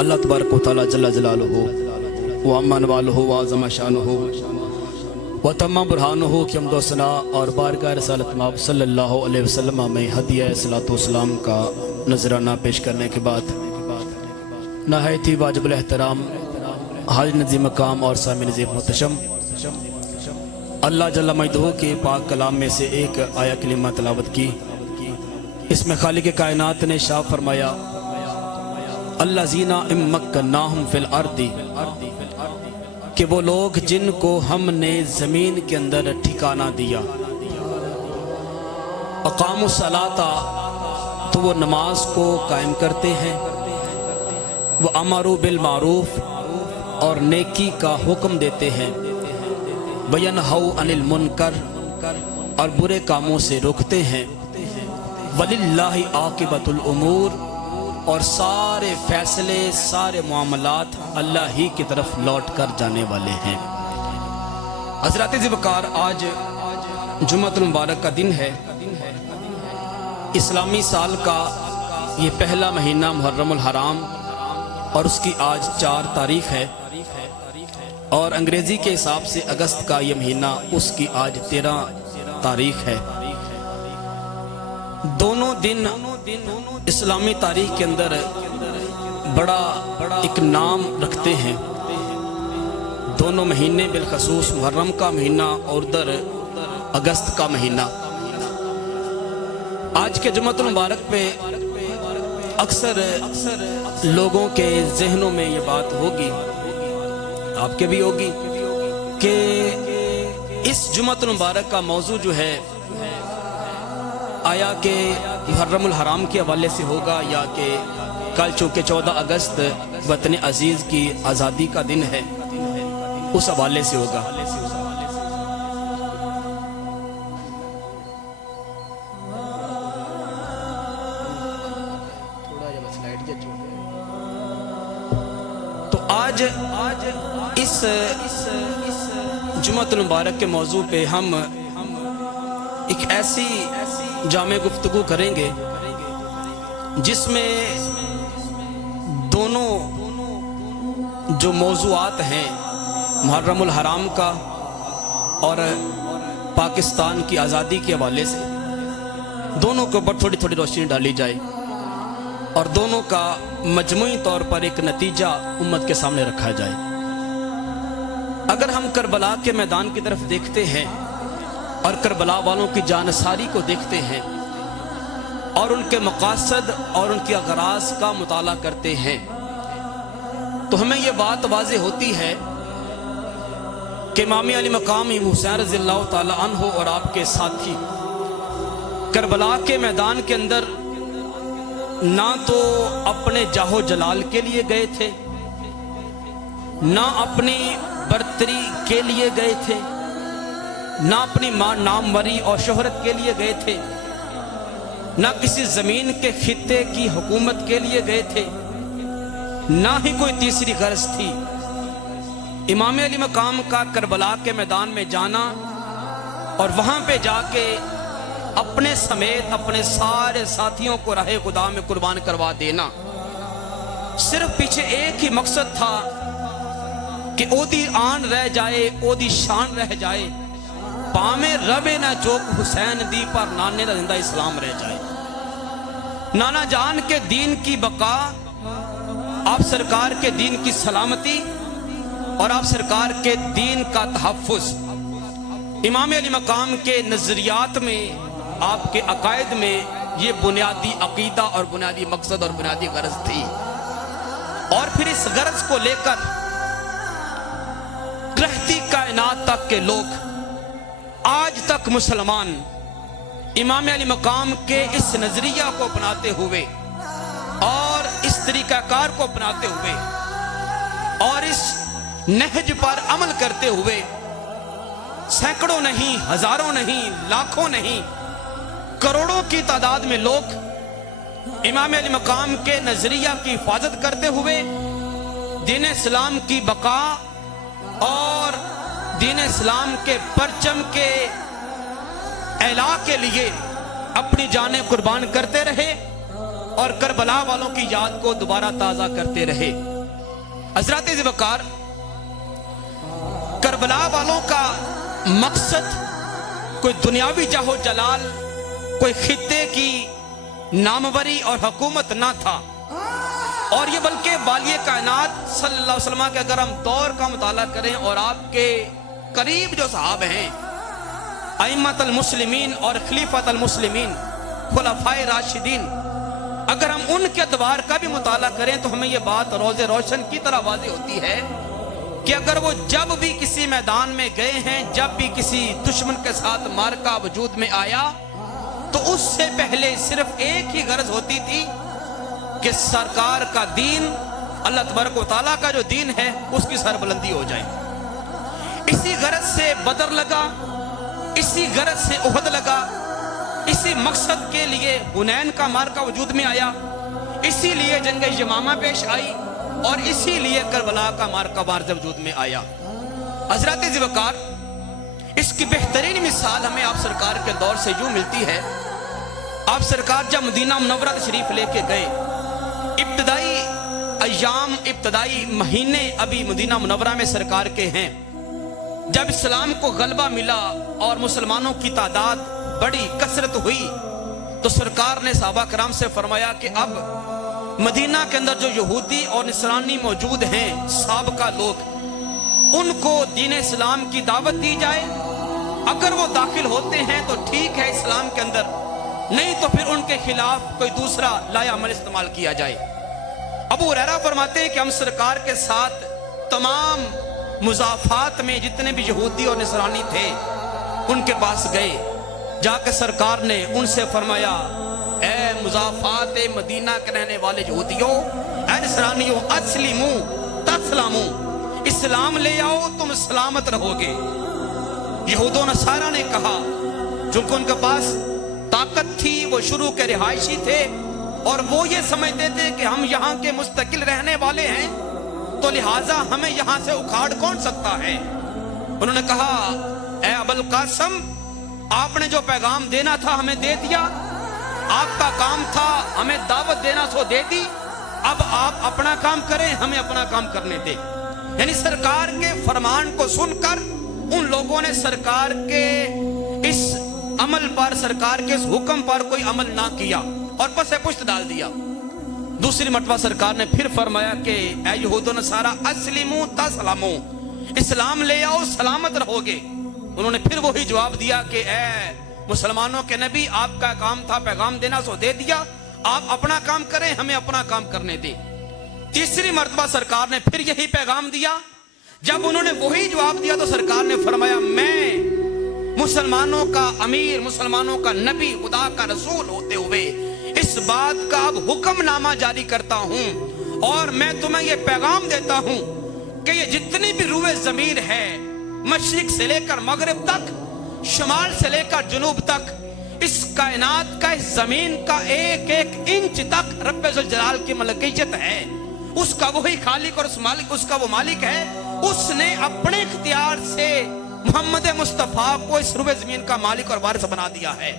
اللہ تبارک و تعالی جل جلالہ و امن والہ و اعظم شانہ و تمام برہانہ کی حمد و ثنا اور بارگاہ رسالت مآب صلی اللہ علیہ وسلم میں ہدیہ صلاۃ و سلام کا نذرانہ پیش کرنے کے بعد نہایت ہی واجب الاحترام حاضر نظیم مقام اور سامع نظیم محتشم اللہ جل مجدہ کے پاک کلام میں سے ایک آیہ کلمہ تلاوت کی۔ اس میں خالق کائنات نے ارشاد فرمایا الذین مکناہم فی الارض، کہ وہ لوگ جن کو ہم نے زمین کے اندر ٹھکانہ دیا، اقاموا الصلاۃ، تو وہ نماز کو قائم کرتے ہیں، وامروا بالمعروف، اور نیکی کا حکم دیتے ہیں، وینہوا عن المنکر، اور برے کاموں سے روکتے ہیں، وللہ عاقبۃ الامور، اور سارے فیصلے سارے معاملات اللہ ہی کی طرف لوٹ کر جانے والے ہیں۔ حضرات ذوالفقار، آج جمعۃ المبارک کا دن ہے۔ اسلامی سال کا یہ پہلا مہینہ محرم الحرام، اور اس کی آج 4 تاریخ ہے، اور انگریزی کے حساب سے اگست کا یہ مہینہ اس کی آج 13 تاریخ ہے۔ دونوں دن اسلامی تاریخ کے اندر بڑا ایک نام رکھتے ہیں۔ دونوں مہینے بالخصوص محرم کا مہینہ اور ادھر اگست کا مہینہ۔ آج کے جمعۃ المبارک پہ اکثر لوگوں کے ذہنوں میں یہ بات ہوگی، آپ کے بھی ہوگی، کہ اس جمعۃ المبارک کا موضوع جو ہے آیا کہ محرم الحرام کے حوالے سے ہوگا، یا کہ کل چونکہ 14 اگست وطن عزیز کی آزادی کا دن ہے اس حوالے سے ہوگا۔ تو آج اس جمعۃ المبارک کے موضوع پہ ہم ایک ایسی جامع گفتگو کریں گے جس میں دونوں جو موضوعات ہیں، محرم الحرام کا اور پاکستان کی آزادی کے حوالے سے، دونوں کے اوپر تھوڑی تھوڑی روشنی ڈالی جائے، اور دونوں کا مجموعی طور پر ایک نتیجہ امت کے سامنے رکھا جائے۔ اگر ہم کربلا کے میدان کی طرف دیکھتے ہیں اور کربلا والوں کی جانثاری کو دیکھتے ہیں اور ان کے مقاصد اور ان کی اغراض کا مطالعہ کرتے ہیں، تو ہمیں یہ بات واضح ہوتی ہے کہ امام علی مقام حسین رضی اللہ تعالی عنہ اور آپ کے ساتھی کربلا کے میدان کے اندر نہ تو اپنے جاہ و جلال کے لیے گئے تھے، نہ اپنی برتری کے لیے گئے تھے، نہ اپنی ناموری اور شہرت کے لیے گئے تھے، نہ کسی زمین کے خطے کی حکومت کے لیے گئے تھے، نہ ہی کوئی تیسری غرض تھی۔ امام علی مقام کا کربلا کے میدان میں جانا اور وہاں پہ جا کے اپنے سمیت اپنے سارے ساتھیوں کو راہ خدا میں قربان کروا دینا، صرف پیچھے ایک ہی مقصد تھا کہ اودی آن رہ جائے، اودی شان رہ جائے، پامے ربے نہ چوک حسین دی پر نانے نہ زندہ اسلام رہ جائے۔ نانا جان کے دین کی بقا، آپ سرکار کے دین کی سلامتی اور آپ سرکار کے دین کا تحفظ، امام علی مقام کے نظریات میں، آپ کے عقائد میں یہ بنیادی عقیدہ اور بنیادی مقصد اور بنیادی غرض تھی۔ اور پھر اس غرض کو لے کر رہتی کائنات تک کے لوگ، آج تک مسلمان امام علی مقام کے اس نظریہ کو اپناتے ہوئے اور اس طریقہ کار کو اپناتے ہوئے اور اس نہج پر عمل کرتے ہوئے سینکڑوں نہیں، ہزاروں نہیں، لاکھوں نہیں، کروڑوں کی تعداد میں لوگ امام علی مقام کے نظریہ کی حفاظت کرتے ہوئے دین اسلام کی بقا اور دین اسلام کے پرچم کے اعلاء کے لیے اپنی جانیں قربان کرتے رہے، اور کربلا والوں کی یاد کو دوبارہ تازہ کرتے رہے۔ حضرات ذوالفقار، کربلا والوں کا مقصد کوئی دنیاوی جاہ و جلال، کوئی خطے کی ناموری اور حکومت نہ تھا، اور یہ بلکہ بالی کائنات صلی اللہ علیہ وسلم کے اگر ہم دور کا مطالعہ کریں اور آپ کے قریب جو صحابہ ہیں، ائمۃ المسلمین اور خلیفۃ المسلمین، خلفائے راشدین، اگر ہم ان کے ادوار کا بھی مطالعہ کریں تو ہمیں یہ بات روز روشن کی طرح واضح ہوتی ہے کہ اگر وہ جب بھی کسی میدان میں گئے ہیں، جب بھی کسی دشمن کے ساتھ معرکہ وجود میں آیا، تو اس سے پہلے صرف ایک ہی غرض ہوتی تھی کہ سرکار کا دین، اللہ تبارک و تعالیٰ کا جو دین ہے، اس کی سربلندی ہو جائے۔ اسی غرض سے بدر لگا، اسی غرض سے احد لگا، اسی مقصد کے لیے حنین کا معرکہ وجود میں آیا، اسی لیے جنگ یمامہ پیش آئی، اور اسی لیے کربلا کا معرکہ وجود میں آیا۔ حضرات ذوالفقار، اس کی بہترین مثال ہمیں آپ سرکار کے دور سے یوں ملتی ہے۔ آپ سرکار جب مدینہ منورہ تشریف لے کے گئے، ابتدائی ایام، ابتدائی مہینے ابھی مدینہ منورہ میں سرکار کے ہیں۔ جب اسلام کو غلبہ ملا اور مسلمانوں کی تعداد بڑی کثرت ہوئی، تو سرکار نے صحابہ کرام سے فرمایا کہ اب مدینہ کے اندر جو یہودی اور نصرانی موجود ہیں، سابقہ لوگ، ان کو دین اسلام کی دعوت دی جائے۔ اگر وہ داخل ہوتے ہیں تو ٹھیک ہے اسلام کے اندر، نہیں تو پھر ان کے خلاف کوئی دوسرا لایا عمل استعمال کیا جائے۔ ابو ہریرہ فرماتے ہیں کہ ہم سرکار کے ساتھ تمام مضافات میں جتنے بھی یہودی اور نصرانی تھے ان کے پاس گئے، جا کے سرکار نے ان سے فرمایا، اے مضافات مدینہ کے رہنے والے یہودیوں، اے نصرانیوں، اسلموا تسلموا، اسلام لے آؤ تم سلامت رہو گے۔ یہود و نصارہ نے کہا، چونکہ ان کے پاس طاقت تھی، وہ شروع کے رہائشی تھے، اور وہ یہ سمجھتے تھے کہ ہم یہاں کے مستقل رہنے والے ہیں، تو لہٰذا ہمیں یہاں سے اکھاڑ کون سکتا ہے۔ انہوں نے کہا، اے ابوالقاسم، آپ نے جو پیغام دینا تھا ہمیں دے دیا، آپ کا کام تھا ہمیں دعوت دینا، سو دے دی، اب آپ اپنا کام کریں، ہمیں اپنا کام کرنے دیں۔ یعنی سرکار کے فرمان کو سن کر ان لوگوں نے سرکار کے اس عمل پر، سرکار کے اس حکم پر کوئی عمل نہ کیا اور پس پشت ڈال دیا۔ دوسری مرتبہ سرکار نے پھر فرمایا کہ اے یہود و نصارہ، اسلموا تسلموا، اسلام لے آؤ سلامت رہو گے۔ انہوں نے پھر وہی جواب دیا کہ اے مسلمانوں کے نبی، آپ کا کام تھا پیغام دینا، سو دے دیا، آپ اپنا کام کریں، ہمیں اپنا کام کرنے دیں۔ تیسری مرتبہ سرکار نے پھر یہی پیغام دیا۔ جب انہوں نے وہی جواب دیا تو سرکار نے فرمایا، میں مسلمانوں کا امیر، مسلمانوں کا نبی، خدا کا رسول ہوتے ہوئے اس بات کا اب حکم نامہ جاری کرتا ہوں، اور میں تمہیں یہ پیغام دیتا ہوں کہ یہ جتنی بھی روئے زمین ہے، مشرق سے لے کر مغرب تک، شمال سے لے کر جنوب تک، اس کائنات کا، اس زمین کا ایک ایک انچ تک رب ذوالجلال کی ملکیت ہے۔ اس کا وہی خالق اور اس کا وہ مالک ہے۔ اس نے اپنے اختیار سے محمد مصطفیٰ کو اس روئے زمین کا مالک اور وارث بنا دیا ہے۔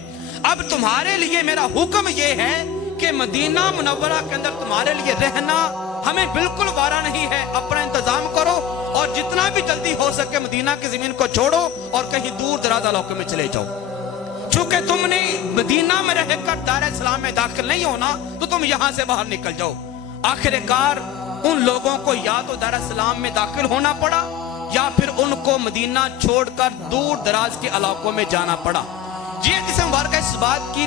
اب تمہارے لیے میرا حکم یہ ہے کہ مدینہ منورہ کے اندر تمہارے لیے رہنا ہمیں بالکل وارا نہیں ہے، اپنا انتظام کرو، اور جتنا بھی جلدی ہو سکے مدینہ کی زمین کو چھوڑو اور کہیں دور دراز علاقوں میں چلے جاؤ۔ چونکہ تم نے مدینہ میں رہ کر دار اسلام میں داخل نہیں ہونا، تو تم یہاں سے باہر نکل جاؤ۔ آخر کار ان لوگوں کو یا تو دار اسلام میں داخل ہونا پڑا، یا پھر ان کو مدینہ چھوڑ کر دور دراز کے علاقوں میں جانا پڑا۔ یہ حدیث مبارکہ اس بات کی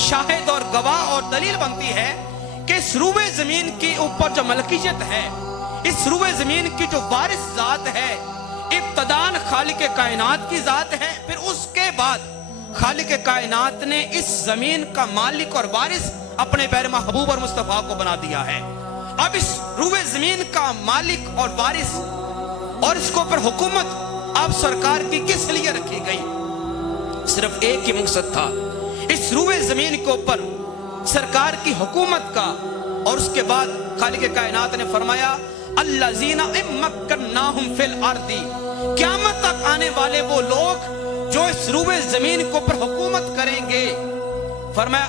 شاہد اور گواہ اور دلیل بنتی ہے کہ اس روئے زمین کے اوپر جو ملکیت ہے، اس روئے زمین کی جو وارث ذات ہے، ابتداءً خالق کائنات کی ذات ہے، پھر اس کے بعد خالق کائنات نے اس زمین کا مالک اور وارث اپنے پیر محبوب اور مصطفیٰ کو بنا دیا ہے۔ اب اس روئے زمین کا مالک اور وارث اور اس کو پر حکومت اب سرکار کی کس لیے رکھی گئی؟ صرف ایک ہی مقصد تھا، اس روئے زمین کے اوپر سرکار کی حکومت کا، اور اس کے بعد خالق کائنات نے فرمایا، الذین امکناہم فی الارض، قیامت تک آنے والے وہ لوگ جو اس روئے زمین کے اوپر حکومت کریں گے، فرمایا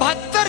72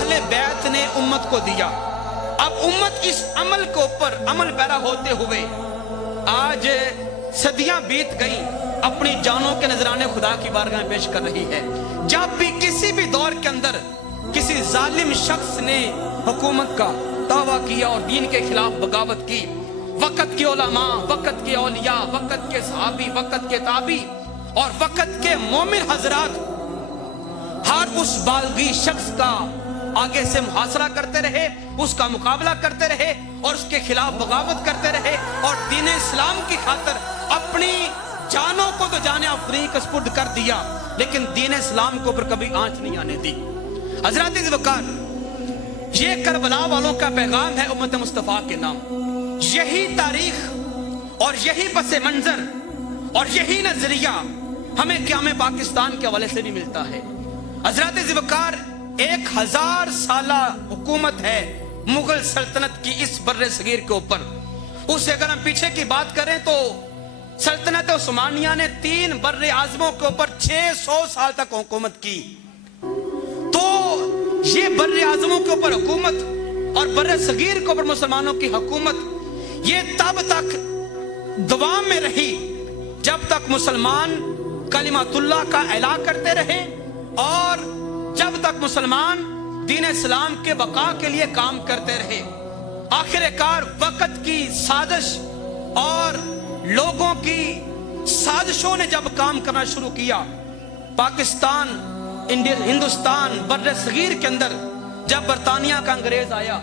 اہل بیت نے امت کو دیا. اب امت اس عمل کے اوپر عمل پیرا ہوتے ہوئے آج صدیاں بیت گئیں، اپنی جانوں کے نذرانے خدا کی بارگاہ میں پیش کر رہی ہے. جب بھی کسی بھی دور کے اندر کسی ظالم شخص نے حکومت کا دعویٰ کیا اور دین کے خلاف بغاوت کی، وقت کے علماء، وقت کے اولیاء، وقت کے صحابی، وقت کے تابعی اور وقت کے مومن حضرات ہر اس بالغی شخص کا آگے سے محاصرہ کرتے رہے، اس کا مقابلہ کرتے رہے اور اس کے خلاف بغاوت کرتے رہے اور دین اسلام کی خاطر اپنی جانوں کو تو جان افزائی کا سپرد کر دیا، لیکن دین اسلام کو پر کبھی آنچ نہیں آنے دی. حضرات وقار، یہ کربلا والوں کا پیغام ہے امت مصطفیٰ کے نام. یہی تاریخ اور یہی پس منظر اور یہی نظریہ ہمیں قیام پاکستان کے حوالے سے بھی ملتا ہے. حضرات وقار، 1000 سالہ حکومت ہے مغل سلطنت کی اس بر صغیر کے اوپر. اس سے اگر ہم پیچھے کی بات کریں تو سلطنت عثمانیہ نے 3 بر اعظموں کے اوپر 600 سال تک حکومت کی. تو یہ بر اعظموں کے اوپر حکومت اور بر صغیر کے اوپر مسلمانوں کی حکومت یہ تب تک دوام میں رہی جب تک مسلمان کلمۃ اللہ کا اعلان کرتے رہے اور جب تک مسلمان دین اسلام کے بقا کے لیے کام کرتے رہے. آخر کار وقت کی سازش اور لوگوں کی سازشوں نے جب کام کرنا شروع کیا، پاکستان، ہندوستان، بر صغیر کے اندر جب برطانیہ کا انگریز آیا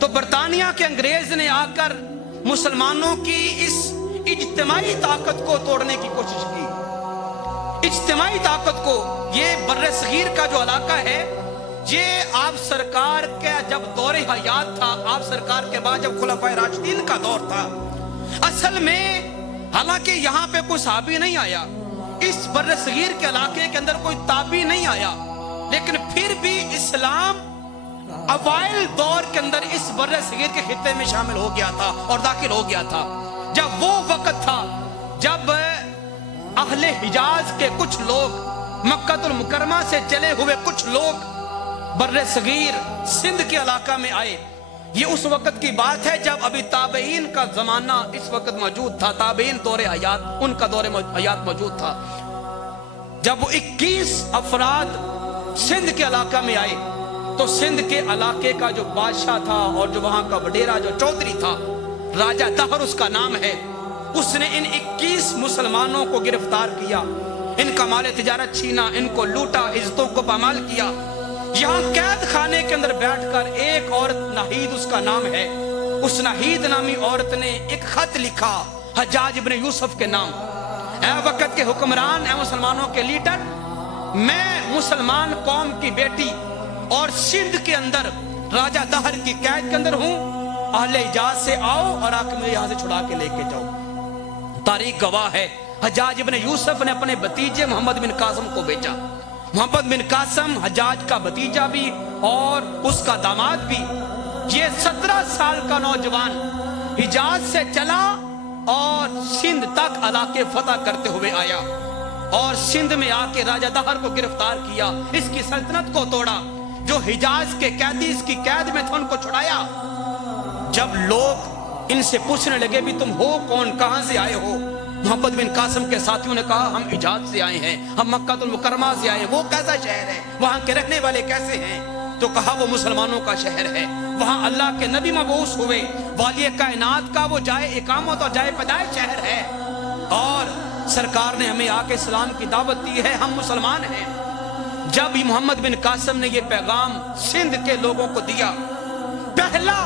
تو برطانیہ کے انگریز نے آ کر مسلمانوں کی اس اجتماعی طاقت کو توڑنے کی کوشش کی. اجتماعی طاقت کو، یہ بر صغیر کا جو علاقہ ہے یہ آپ سرکار کا جب دور حیات تھا، آپ سرکار کے بعد جب خلفائے راشدین کا دور تھا، اصل میں حالانکہ یہاں پہ کوئی صحابی نہیں آیا، اس بر صغیر کے علاقے کے اندر کوئی تابعی نہیں آیا، لیکن پھر بھی اسلام اوائل دور کے اندر اس بر صغیر کے خطے میں شامل ہو گیا تھا اور داخل ہو گیا تھا. جب وہ وقت تھا جب اہل حجاز کے کچھ لوگ، مکہ المکرمہ سے چلے ہوئے کچھ لوگ بر صغیر سندھ کے علاقہ میں آئے. یہ اس وقت کی بات ہے جب ابھی تابعین کا زمانہ اس وقت موجود تھا، تابعین دور حیات، ان کا دور حیات موجود تھا. جب وہ 21 افراد سندھ کے علاقہ میں آئے تو سندھ کے علاقے کا جو بادشاہ تھا اور جو وہاں کا وڈیرا جو چودھری تھا، راجہ دہر اس کا نام ہے، اس نے ان 21 مسلمانوں کو گرفتار کیا، ان کا مال تجارت چھینا، ان کو لوٹا، عزتوں کو پامال کیا. یہاں قید خانے کے اندر بیٹھ کر ایک عورت، ناہید اس کا نام ہے، اس ناہید نامی عورت نے ایک خط لکھا حجاج ابن یوسف کے نام. اے وقت کے حکمران، اے مسلمانوں کے لیڈر، میں مسلمان قوم کی بیٹی اور سندھ کے اندر راجہ دہر کی قید کے اندر ہوں، اہل حجاز سے آؤ اور آ کے مجھے یہاں سے چھڑا کے لے کے جاؤ. تاریخ گواہ ہے حجاج ابن یوسف نے اپنے بھتیجے محمد بن قاسم کو بھیجا. محمد بن قاسم حجاج کا بھتیجا بھی اور اس کا داماد بھی. یہ 17 سال کا نوجوان حجاز سے چلا اور سندھ تک علاقے فتح کرتے ہوئے آیا اور سندھ میں آ کے راجہ دہر کو گرفتار کیا، اس کی سلطنت کو توڑا. جو حجاز کے قیدی اس کی قید میں تھے ان کو چھڑایا. جب لوگ ان سے پوچھنے لگے بھی تم ہو کون، کہاں سے آئے ہو، محمد بن قاسم کے ساتھیوں نے کہا ہم حجاز سے آئے ہیں، ہم مکہ المکرمہ سے آئے ہیں. وہ کیسا شہر ہے، وہاں کے رہنے والے کیسے ہیں؟ تو کہا وہ مسلمانوں کا شہر ہے، وہاں اللہ کے نبی مبعوث ہوئے، والی کائنات کا وہ جائے اقامت اور جائے پیدائش شہر ہے، اور سرکار نے ہمیں آ کے اسلام کی دعوت دی ہے، ہم مسلمان ہیں. جب ہی محمد بن قاسم نے یہ پیغام سندھ کے لوگوں کو دیا، پہلا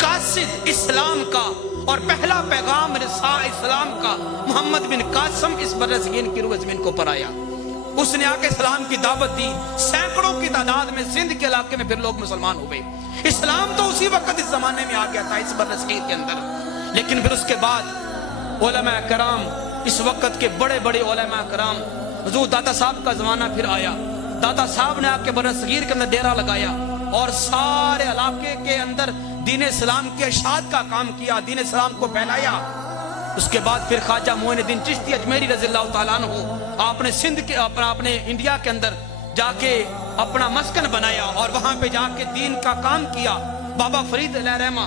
قاصد اسلام کا اور پہلا پیغام رسا اسلام کا محمد بن قاسم اس بر صغیر کی روح زمین کو پر آیا. اس نے آ کے اسلام کی دعوت دی. سینکڑوں کی تعداد میں سندھ کے علاقے میں پھر لوگ مسلمان ہوئے. اسلام تو اسی وقت اس زمانے میں آ گیا تھا اس بر صغیر کے اندر، لیکن پھر اس کے بعد علماء کرام، اس وقت کے بڑے بڑے علماء کرام، حضور داتا صاحب کا زمانہ پھر آیا. داتا صاحب نے آ کے بر صغیر کے اندر ڈیرا لگایا اور سارے علاقے کے اندر دین اسلام کے اشاعت کا کام کیا، دین اسلام کو پھیلایا. اس کے بعد پھر خواجہ معین الدین چشتی اجمیری رضی اللہ تعالیٰ عنہ آپ نے سندھ کے اپنے انڈیا کے اندر جا کے اپنا مسکن بنایا اور وہاں پہ جا کے دین کا کام کیا. بابا فرید علیہ رحمہ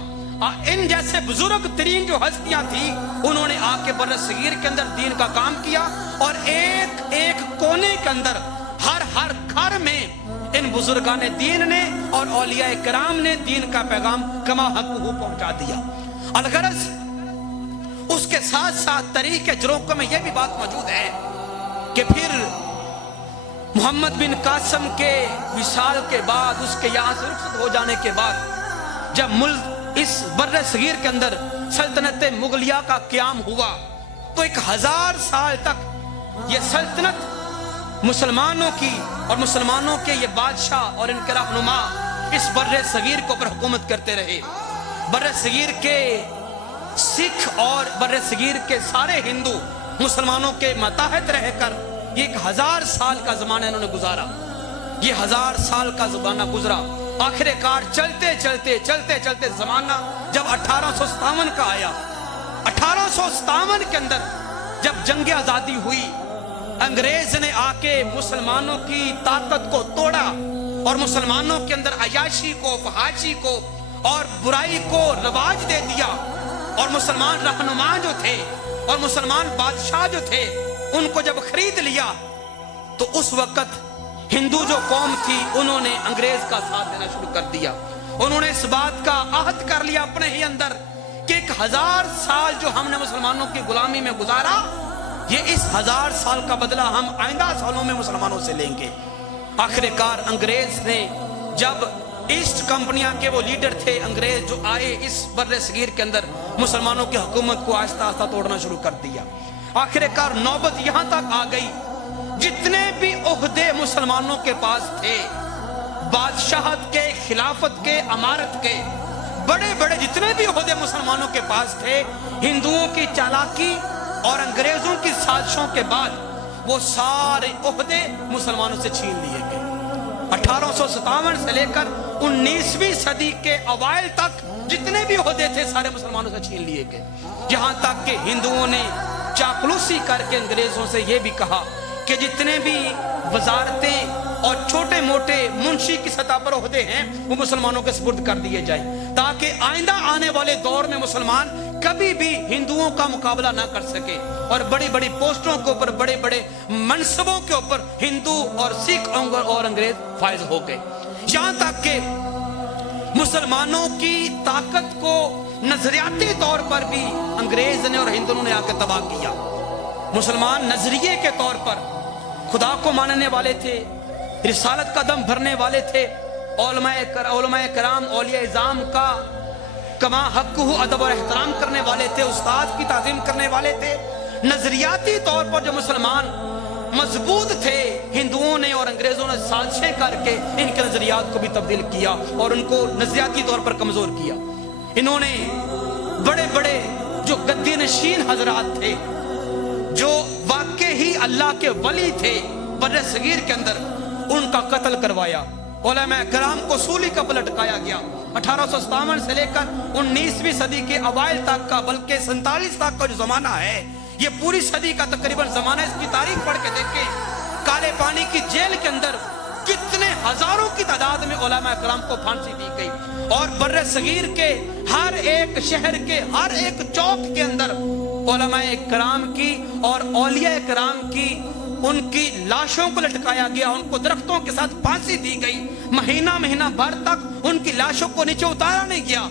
ان جیسے بزرگ ترین جو ہستیاں تھی انہوں نے آ کے بر صغیر کے اندر دین کا کام کیا اور ایک ایک کونے کے اندر ہر گھر میں ان بزرگان دین نے اور اولیاء کرام نے دین کا پیغام کما حقہ پہنچا دیا. الغرض اس کے ساتھ ساتھ تاریخ کے جروکوں میں یہ بھی بات موجود ہے کہ پھر محمد بن قاسم کے وصال کے بعد اس کے یہاں سے رخصت ہو جانے کے بعد جب ملک اس بر صغیر کے اندر سلطنت مغلیہ کا قیام ہوا تو 1000 سال تک یہ سلطنت مسلمانوں کی اور مسلمانوں کے یہ بادشاہ اور ان کے رہنما اس بر صغیر کے اوپر حکومت کرتے رہے. بر صغیر کے سکھ اور بر صغیر کے سارے ہندو مسلمانوں کے ماتحت رہ کر یہ 1000 سال کا زمانہ انہوں نے گزارا. یہ 1000 سال کا زمانہ گزرا. آخر کار چلتے زمانہ جب 1857 کا آیا. 1857 کے اندر جب جنگ آزادی ہوئی انگریز نے آ کے مسلمانوں کی طاقت کو توڑا اور مسلمانوں کے اندر عیاشی کو فحاشی کو اور برائی کو رواج دے دیا اور مسلمان رہنما جو تھے اور مسلمان بادشاہ جو تھے ان کو جب خرید لیا تو اس وقت ہندو جو قوم تھی انہوں نے انگریز کا ساتھ دینا شروع کر دیا. انہوں نے اس بات کا عہد کر لیا اپنے ہی اندر کہ 1000 سال جو ہم نے مسلمانوں کی غلامی میں گزارا یہ اس 1000 سال کا بدلہ ہم آئندہ سالوں میں مسلمانوں سے لیں گے. آخر کار انگریز نے جب ایسٹ کمپنیاں کے وہ لیڈر تھے انگریز جو آئے اس بر صغیر کے اندر مسلمانوں کی حکومت کو آہستہ آہستہ توڑنا شروع کر دیا. آخر کار نوبت یہاں تک آ گئی جتنے بھی عہدے مسلمانوں کے پاس تھے بادشاہت کے خلافت کے امارت کے بڑے بڑے جتنے بھی عہدے مسلمانوں کے پاس تھے ہندوؤں کی چالاکی اور انگریزوں کی سازشوں کے بعد وہ سارے عہدے مسلمانوں سے چھین لیے گئے. 1857 سے لے کر 19ویں صدی کے اوائل تک جتنے بھی عہدے تھے سارے مسلمانوں سے چھین لیے گئے. یہاں تک کہ ہندوؤں نے چاپلوسی کر کے انگریزوں سے یہ بھی کہا کہ جتنے بھی وزارتیں اور چھوٹے موٹے منشی کی سطح پر عہدے ہیں وہ مسلمانوں کے سپرد کر دیے جائیں تاکہ آئندہ آنے والے دور میں مسلمان کبھی بھی ہندوؤں کا مقابلہ نہ کر سکے اور بڑی بڑی پوسٹوں کے اوپر بڑے بڑے منصبوں کے اوپر ہندو اور سکھ اور انگریز فائز ہو گئے. یہاں تک کہ مسلمانوں کی طاقت کو نظریاتی طور پر بھی انگریز نے اور ہندوؤں نے آ کے تباہ کیا. مسلمان نظریے کے طور پر خدا کو ماننے والے تھے, رسالت کا دم بھرنے والے تھے, علماء کرام اولیاء اعظام کا کما حقہ ادب اور احترام کرنے والے تھے, استاد کی تعظیم کرنے والے تھے. نظریاتی طور پر جو مسلمان مضبوط تھے ہندوؤں نے اور انگریزوں نے سازشیں کر کے ان کے نظریات کو بھی تبدیل کیا اور ان کو نظریاتی طور پر کمزور کیا. انہوں نے بڑے بڑے جو گدی نشین حضرات تھے جو واقع ہی اللہ کے ولی تھے بر صغیر کے اندر ان کا قتل کروایا. علماء کرام کو سولی کا لٹکایا گیا. 1857 سے لے کر 19ویں صدی کے اوائل تک کا بلکہ 47 تک کا جو زمانہ ہے یہ پوری صدی کا تقریباً زمانہ. اس کی تاریخ پڑھ کے دیکھیں کالے پانی کی جیل کے اندر کتنے ہزاروں کی تعداد میں علماء کرام کو پھانسی دی گئی اور بر صغیر کے ہر ایک شہر کے ہر ایک چوک کے اندر علماء کرام کی اور اولیاء کرام کی ان کی لاشوں کو لٹکایا گیا, ان کو درختوں کے ساتھ پھانسی دی گئی. مہینہ بھر تک ان کی لاشوں کو نیچے اتارا نہیں گیا,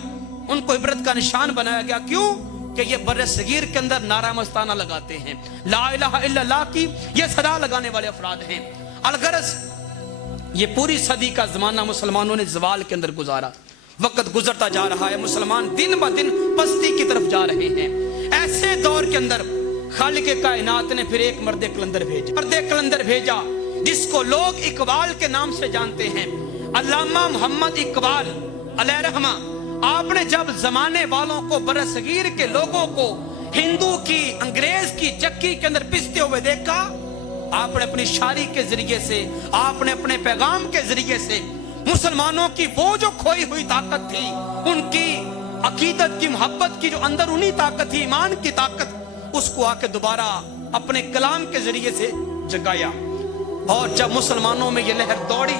ان کو عبرت کا نشان بنایا گیا. کیوں کہ یہ بر صغیر کے اندر نعرہ مستانہ لگاتے ہیں, لا الہ الا اللہ کی یہ صدا لگانے والے افراد ہیں. الغرض یہ پوری صدی کا زمانہ مسلمانوں نے زوال کے اندر گزارا. وقت گزرتا جا رہا ہے, مسلمان دن بہ دن پستی کی طرف جا رہے ہیں. ایسے دور کے اندر خالق کائنات نے پھر ایک مرد کلندر بھیجا جس کو لوگ اقبال کے نام سے جانتے ہیں, علامہ محمد اقبال علیہ رحمہ. آپ نے جب زمانے والوں کو بر صغیر کے لوگوں کو ہندو کی انگریز کی چکی کے اندر پستے ہوئے دیکھا, آپ نے اپنی شاعری کے ذریعے سے, آپ نے اپنے پیغام کے ذریعے سے مسلمانوں کی وہ جو کھوئی ہوئی طاقت تھی, ان کی عقیدت کی, محبت کی جو اندرونی طاقت تھی, ایمان کی طاقت, اس کو آ کے دوبارہ اپنے کلام کے ذریعے سے جگایا. اور جب مسلمانوں میں یہ لہر دوڑی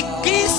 21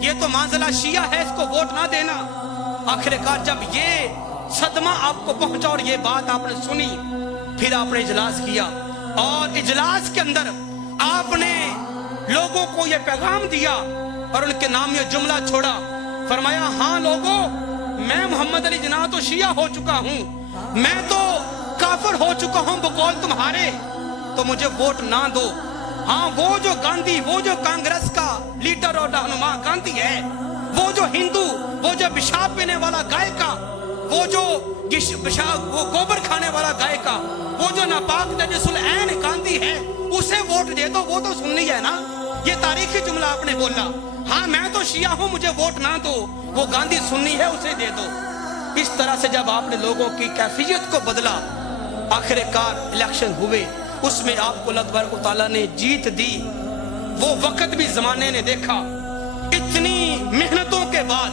یہ تو منزلہ شیعہ ہے، اس کو ووٹ نہ دینا۔ آخرکار جب یہ صدمہ آپ کو پہنچا اور یہ بات آپ نے سنی، پھر آپ نے اجلاس کیا، اور اجلاس کے اندر آپ نے لوگوں کو یہ پیغام دیا اور ان کے نام یہ جملہ چھوڑا، فرمایا ہاں لوگوں، میں محمد علی جناح تو شیعہ ہو چکا ہوں، میں تو کافر ہو چکا ہوں بقول تمہارے، تو مجھے ووٹ نہ دو۔ ہاں وہ جو گاندھی، وہ جو کانگریس کا لیڈر اور رہنما گاندھی ہے، وہ جو ہندو، وہ جو پیشاب پینے والا گائے کا، وہ جو وہ گوبر کھانے والا گائے کا، وہ جو ناپاک نجس العین گاندھی ہے، اسے ووٹ دے دو، وہ تو سننی ہے نا۔ یہ تاریخی جملہ آپ نے بولا، ہاں میں تو شیعہ ہوں، مجھے ووٹ نہ دو، وہ گاندھی سننی ہے، اسے دے دو۔ اس طرح سے جب آپ نے لوگوں کی کیفیت کو بدلا، آخر کار الیکشن ہوئے، اس میں آپ کو اللہ تبارک و تعالیٰ نے جیت دی۔ وہ وقت بھی زمانے نے دیکھا، اتنی محنتوں کے بعد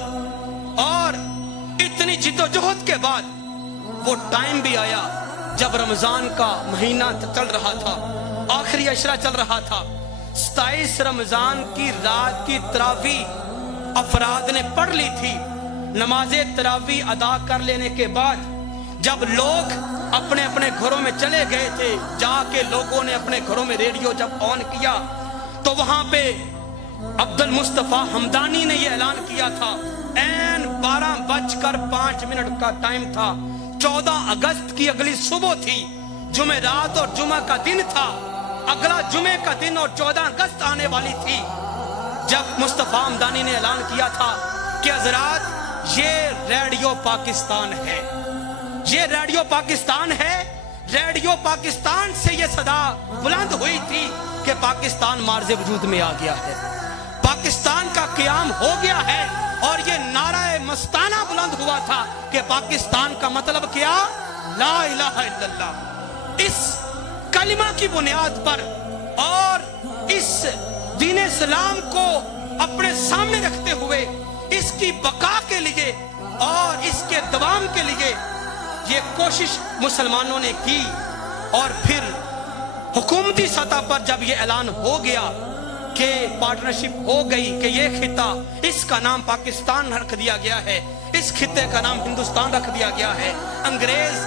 اور اتنی جد و جہد کے بعد وہ ٹائم بھی آیا جب رمضان کا مہینہ چل رہا تھا، آخری عشرہ چل رہا تھا۔ 27 رمضان کی رات کی تراویح افراد نے پڑھ لی تھی۔ نماز تراویح ادا کر لینے کے بعد جب لوگ اپنے اپنے گھروں میں چلے گئے تھے، جا کے لوگوں نے اپنے گھروں میں ریڈیو جب آن کیا تو وہاں پہ عبد المصطفیٰ حمدانی نے یہ اعلان کیا تھا، این 12:05 کا ٹائم تھا، 14 اگست کی اگلی صبح تھی، جمعرات اور جمعہ کا دن تھا، اگلا جمعہ کا دن اور 14 اگست آنے والی تھی، جب مصطفیٰ حمدانی نے اعلان کیا تھا کہ حضرات یہ ریڈیو پاکستان ہے، یہ ریڈیو پاکستان ہے۔ ریڈیو پاکستان سے یہ صدا بلند ہوئی تھی کہ پاکستان مارز وجود میں آ گیا ہے، پاکستان کا قیام ہو گیا ہے، اور یہ نعرہ مستانہ بلند ہوا تھا کہ پاکستان کا مطلب کیا؟ لا الہ الا اللہ۔ اس کلمہ کی بنیاد پر اور اس دین اسلام کو اپنے سامنے رکھتے ہوئے اس کی بقا کے لیے اور اس کے دوام کے لیے یہ کوشش مسلمانوں نے کی، اور پھر حکومتی سطح پر جب یہ اعلان ہو گیا کہ پارٹنرشپ ہو گئی کہ یہ خطہ، اس کا نام پاکستان رکھ دیا گیا ہے، اس خطے کا نام ہندوستان رکھ دیا گیا ہے۔ انگریز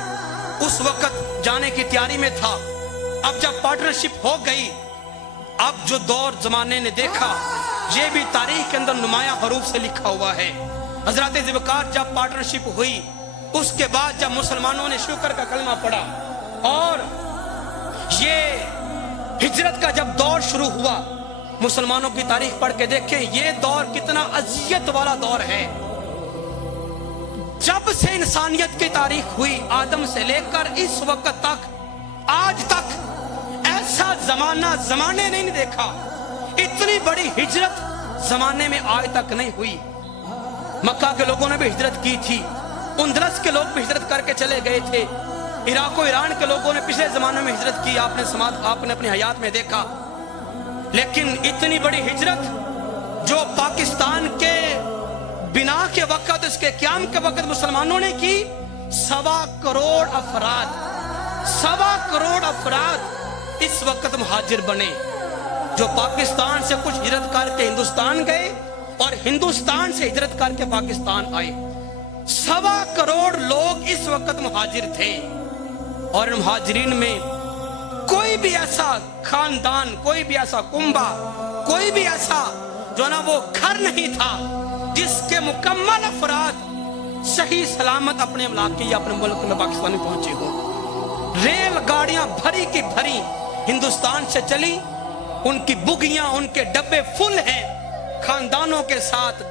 اس وقت جانے کی تیاری میں تھا۔ اب جب پارٹنرشپ ہو گئی، اب جو دور زمانے نے دیکھا، یہ بھی تاریخ کے اندر نمایاں حروف سے لکھا ہوا ہے۔ حضرات ذوالفقار جب پارٹنرشپ ہوئی، اس کے بعد جب مسلمانوں نے شکر کا کلمہ پڑھا اور یہ ہجرت کا جب دور شروع ہوا، مسلمانوں کی تاریخ پڑھ کے دیکھیں یہ دور کتنا اذیت والا دور ہے۔ جب سے انسانیت کی تاریخ ہوئی، آدم سے لے کر اس وقت تک، آج تک ایسا زمانے نے نہیں دیکھا، اتنی بڑی ہجرت زمانے میں آج تک نہیں ہوئی۔ مکہ کے لوگوں نے بھی ہجرت کی تھی، اندلس کے لوگ بھی ہجرت کر کے چلے گئے تھے، عراق و ایران کے لوگوں نے پچھلے زمانے میں ہجرت کی، آپ نے اپنی حیات میں دیکھا۔ لیکن اتنی بڑی ہجرت جو پاکستان کے بنا کے وقت، اس کے قیام کے وقت مسلمانوں نے کی، 1.25 کروڑ افراد اس وقت مہاجر بنے، جو پاکستان سے کچھ ہجرت کر کے ہندوستان گئے اور ہندوستان سے ہجرت کر کے پاکستان آئے۔ 1.25 کروڑ لوگ اس وقت مہاجر تھے، اور مہاجرین میں کوئی بھی ایسا خاندان، کوئی بھی ایسا کنبہ، کوئی بھی ایسا جو نا وہ گھر نہیں تھا جس کے مکمل افراد صحیح سلامت اپنے علاقے یا اپنے ملک میں پاکستان میں پہنچے ہوں۔ ریل گاڑیاں بھری کی بھری ہندوستان سے چلی، ان کی بگیاں، ان کے ڈبے فل ہیں، خاندانوں کے ساتھ،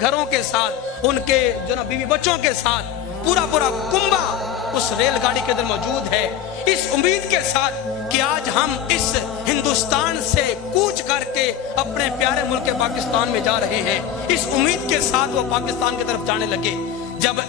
گھروں کے ساتھ، ان کے جو نا بیوی بچوں کے ساتھ، پورا کنبہ اس ریل گاڑی کے اندر موجود ہے، اس امید کے ساتھ کہ آج ہم اس ہندوستان سے کوچ کر کے اپنے پیارے ملک پاکستان میں جا رہے ہیں۔ اس امید کے ساتھ وہ پاکستان کی طرف جانے لگے۔ جب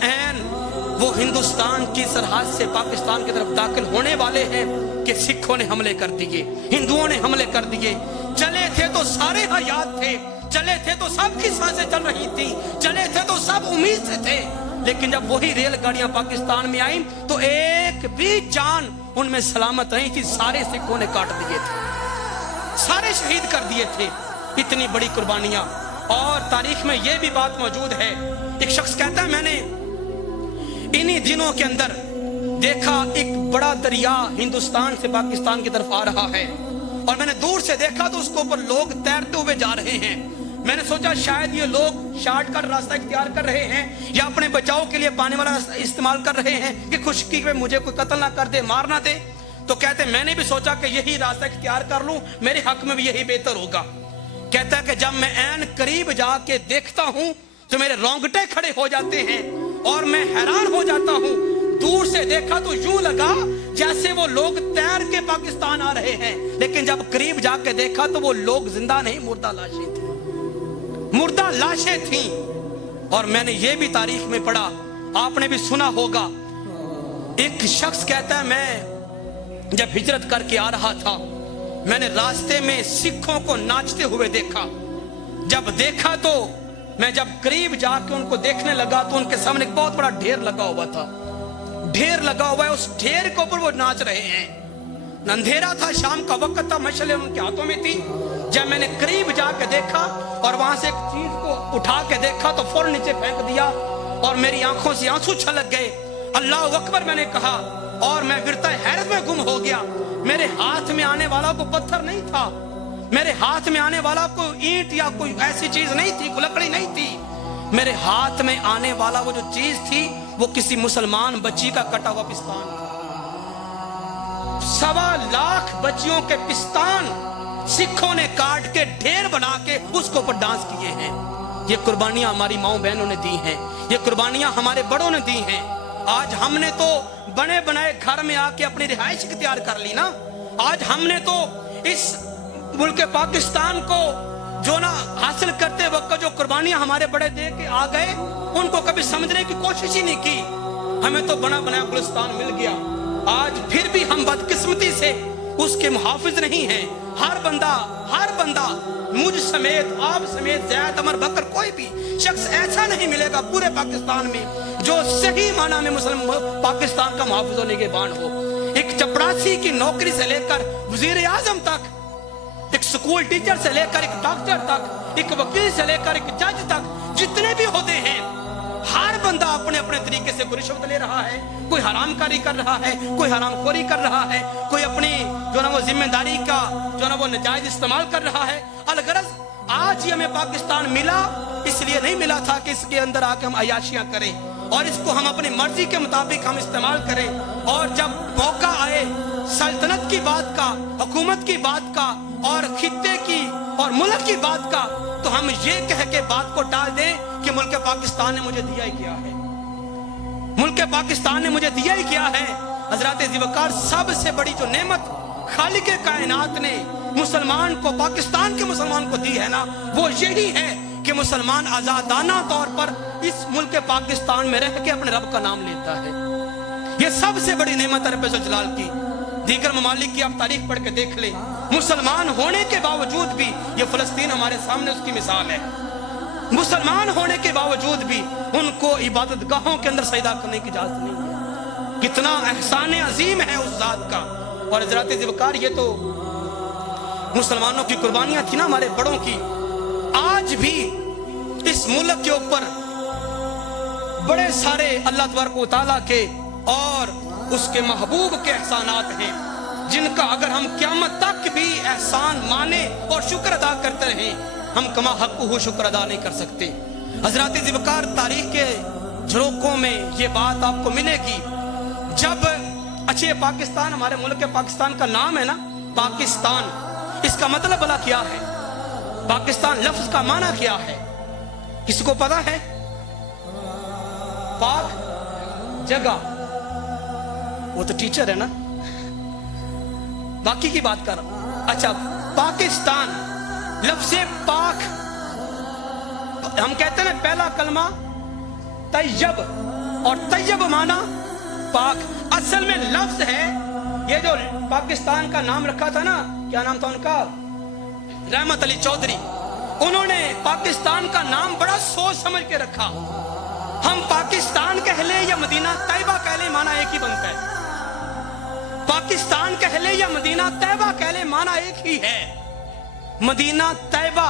وہ ہندوستان کی سرحد سے پاکستان کی طرف داخل ہونے والے ہیں کہ سکھوں نے حملے کر دیے، ہندوؤں نے حملے کر دیے۔ چلے تھے تو سارے حیات تھے، چلے تھے تو سب کی سانسیں چل رہی تھی، چلے تھے تو سب امید سے تھے، لیکن جب وہی ریل گاڑیاں پاکستان میں آئیں تو ایک بھی جان ان میں سلامت نہیں تھی، سارے سکھوں نے کاٹ دیے تھے، سارے شہید کر دیے تھے۔ اتنی بڑی قربانیاں اور تاریخ میں یہ بھی بات موجود ہے، ایک شخص کہتا ہے میں نے انہی دنوں کے اندر دیکھا ایک بڑا دریا ہندوستان سے پاکستان کی طرف آ رہا ہے، اور میں نے دور سے دیکھا تو اس کے اوپر لوگ تیرتے ہوئے جا رہے ہیں۔ میں نے سوچا شاید یہ لوگ شارٹ کٹ راستہ اختیار کر رہے ہیں یا اپنے بچاؤ کے لیے پانی والا راستہ استعمال کر رہے ہیں کہ خشکی میں مجھے کوئی قتل نہ کر دے، مار نہ دے۔ تو کہتے میں نے بھی سوچا کہ یہی راستہ اختیار کر لوں، میرے حق میں بھی یہی بہتر ہوگا۔ کہتا ہے کہ جب میں عین قریب جا کے دیکھتا ہوں تو میرے رونگٹے کھڑے ہو جاتے ہیں اور میں حیران ہو جاتا ہوں۔ دور سے دیکھا تو یوں لگا جیسے وہ لوگ تیر کے پاکستان آ رہے ہیں، لیکن جب قریب جا کے دیکھا تو وہ لوگ زندہ نہیں، مردہ لاشیں تھیں، مردہ لاشیں تھیں۔ اور میں نے یہ بھی تاریخ میں پڑھا، آپ نے بھی سنا ہوگا، ایک شخص کہتا ہے میں جب ہجرت کر کے آ رہا تھا میں نے راستے میں سکھوں کو ناچتے ہوئے دیکھا۔ جب دیکھا تو میں جب قریب جا کے ان کو دیکھنے لگا تو ان کے سامنے ایک بہت بڑا ڈھیر لگا ہوا تھا، ڈھیر لگا ہوا ہے، اس ڈھیر کے اوپر وہ ناچ رہے ہیں۔ اندھیرا تھا، شام کا وقت تھا، مشعلیں ان کے ہاتھوں میں تھی۔ جب میں نے قریب جا کے دیکھا اور وہاں سے ایک چیز کو اٹھا کے دیکھا تو فوراً نیچے پھینک دیا اور میری آنکھوں سے آنسو چھلک گئے۔ اللہ اکبر میں نے کہا اور میں ورطہ حیرت میں گم ہو گیا۔ میرے ہاتھ میں آنے والا کوئی پتھر نہیں تھا، میرے ہاتھ میں آنے والا کوئی اینٹ یا کوئی ایسی چیز نہیں تھی، کوئی لکڑی نہیں تھی۔ میرے ہاتھ میں آنے والا وہ جو چیز تھی وہ کسی مسلمان بچی کا کٹا ہوا پستان تھا۔ 1.25 لاکھ بچیوں کے پستان سکھوں نے کاٹ کے ڈھیر بنا کے اس کو پر ڈانس کیے ہیں۔ یہ قربانیاں ہماری ماؤں بہنوں نے دی ہیں، یہ قربانیاں ہمارے بڑوں نے دی ہیں۔ آج ہم نے تو بنے بنائے گھر میں آ کے اپنی رہائش اختیار کر لی نا۔ آج ہم نے تو اس ملک پاکستان کو جو نا حاصل کرتے وقت جو قربانیاں ہمارے بڑے دے کے آ گئے ان کو کبھی سمجھنے کی کوشش ہی نہیں کی۔ ہمیں تو بنا بنایا گلستان مل گیا، آج پھر بھی ہم بدقسمتی سے اس کے محافظ نہیں ہیں۔ ہر بندہ مجھ سمیت، آپ سمیت، زید، عمر، بکر، کوئی بھی شخص ایسا نہیں ملے گا پورے پاکستان میں جو صحیح معنی میں مسلم پاکستان کا محافظ و نگہبان ہو۔ ایک چپڑاسی کی نوکری سے لے کر وزیر اعظم تک، ایک سکول ٹیچر سے لے کر ایک ڈاکٹر تک، ایک وکیل سے لے کر ایک جج تک، جتنے بھی عہدے ہیں ہر بندہ اپنے اپنے طریقے سے کوئی رشوت لے رہا ہے، کوئی حرام کاری کر رہا ہے، کوئی حرام خوری کر رہا ہے، کوئی اپنی جو نا وہ ذمہ داری کا جو نا وہ ناجائز استعمال کر رہا ہے۔ الغرض آج یہ ہمیں پاکستان ملا اس لیے نہیں ملا تھا کہ اس کے اندر آ کے ہم عیاشیاں کریں اور اس کو ہم اپنی مرضی کے مطابق ہم استعمال کریں، اور جب موقع آئے سلطنت کی بات کا، حکومت کی بات کا اور خطے کی اور ملک کی بات کا، تو ہم یہ کہہ کے بات کو ٹال دیں کہ ملک پاکستان نے مجھے دیا ہی کیا ہے، ملک پاکستان نے مجھے دیا ہی کیا ہے۔ حضرات ذوالفقار، سب سے بڑی جو نعمت خالق کائنات نے مسلمان کو، پاکستان کے مسلمان کو دی ہے نا، وہ یہی ہے کہ مسلمان آزادانہ طور پر اس ملک پاکستان میں رہ کے اپنے رب کا نام لیتا ہے۔ یہ سب سے بڑی نعمت ہے رب جلال کی۔ دیگر ممالک کی آپ تاریخ پڑھ کے دیکھ لیں، مسلمان ہونے کے باوجود بھی، یہ فلسطین ہمارے سامنے اس کی مثال ہے، مسلمان ہونے کے باوجود بھی ان کو عبادت گاہوں کے اندر سجدہ کرنے کی اجازت نہیں ہے۔ کتنا احسان عظیم ہے اس ذات کا۔ اور حضرات ذوالفقار، یہ تو مسلمانوں کی قربانیاں تھی نا، ہمارے بڑوں کی۔ آج بھی اس ملک کے اوپر بڑے سارے اللہ تبارک و تعالیٰ کے اور اس کے محبوب کے احسانات ہیں جن کا اگر ہم قیامت تک بھی احسان مانے اور شکر ادا کرتے رہیں، ہم کما حق ہو شکر ادا نہیں کر سکتے۔ حضرات ذوالفقار، تاریخ کے جھروکوں میں یہ بات آپ کو ملے گی۔ جب اچھے پاکستان، ہمارے ملک کے پاکستان کا نام ہے نا پاکستان، اس کا مطلب بھلا کیا ہے؟ پاکستان لفظ کا معنی کیا ہے؟ کسی کو پتا ہے؟ پاک جگہ، وہ تو ٹیچر ہے نا، باقی کی بات کر رہا ہوں۔ اچھا، پاکستان لفظ پاک، ہم کہتے ہیں نا پہلا کلمہ طیب، اور طیب معنی پاک۔ اصل میں لفظ ہے، یہ جو پاکستان کا نام رکھا تھا نا، کیا نام تھا ان کا؟ رحمت علی چودھری۔ انہوں نے پاکستان کا نام بڑا سوچ سمجھ کے رکھا۔ ہم پاکستان کہہ لیں یا مدینہ طیبہ کہہ لیں، معنی ایک ہی بنتا ہے۔ پاکستان کہہ لیں یا مدینہ طیبہ کہہ لیں، معنی ایک ہی ہے، مدینہ طیبہ۔